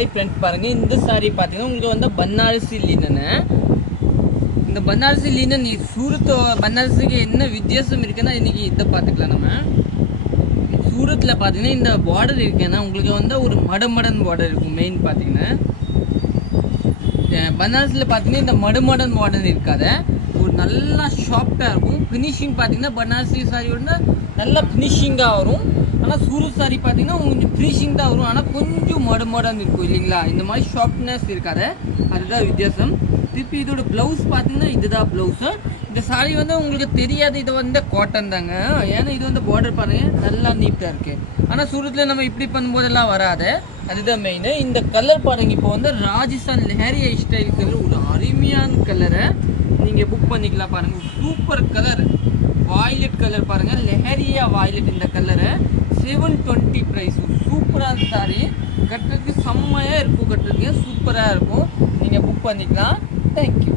Hi friends, பாருங்கள் இந்த சாரீ பார்த்தீங்கன்னா உங்களுக்கு வந்து பனாரசி லினனு. இந்த பனாரசி லினன் சூரத் பனாரசிக்கு என்ன வித்தியாசம் இருக்குன்னா இன்றைக்கி இதை பார்த்துக்கலாம். நம்ம சூரத்தில் பார்த்தீங்கன்னா இந்த பார்டர் இருக்குன்னா உங்களுக்கு வந்து ஒரு மடமடன் பார்டர் இருக்கும். மெயின் பார்த்தீங்கன்னா பனாரஸில் பார்த்தீங்கன்னா இந்த மடமடன் பார்டர் இருக்காத ஒரு நல்லா ஷார்ட்டாக இருக்கும். ஃபினிஷிங் பார்த்தீங்கன்னா பனாரசி சாரியோட நல்லா ஃபினிஷிங்காக வரும். ஆனால் சூரத் சாரி பார்த்தீங்கன்னா கொஞ்சம் ஃபினிஷிங் தான் வரும், ஆனால் கொஞ்சம் மடமடன் இருக்கும் இல்லைங்களா. இந்த மாதிரி ஷார்ப்னஸ் இருக்காது, அதுதான் வித்தியாசம். திருப்பி இதோட ப்ளவுஸ் பார்த்தீங்கன்னா இதுதான் ப்ளவுஸு. இந்த சாரி வந்து உங்களுக்கு தெரியாது, இது வந்து காட்டன் தாங்க. ஏன்னா இது வந்து பார்டர் பாருங்கள் நல்லா நீட்டாக இருக்குது. ஆனால் சூரத்தில் நம்ம இப்படி பண்ணும்போதெல்லாம் வராது, அதுதான் மெயின். இந்த கலர் பாருங்கள், இப்போ வந்து ராஜஸ்தான் லெஹரி ஸ்டைல் கலர், ஒரு அருமையான கலரை நீங்கள் புக் பண்ணிக்கலாம். பாருங்கள் சூப்பர் கலர், வாய்லெட் கலர் பாருங்கள், லெஹரியா வாய்லெட். இந்த கலரை 720 ப்ரைஸ். சூப்பரான சாரி, கட்டுறதுக்கு செம்மையாக இருக்கும், கட்டுறதுக்கு சூப்பராக இருக்கும். நீங்கள் புக் பண்ணிக்கலாம். தேங்க்யூ.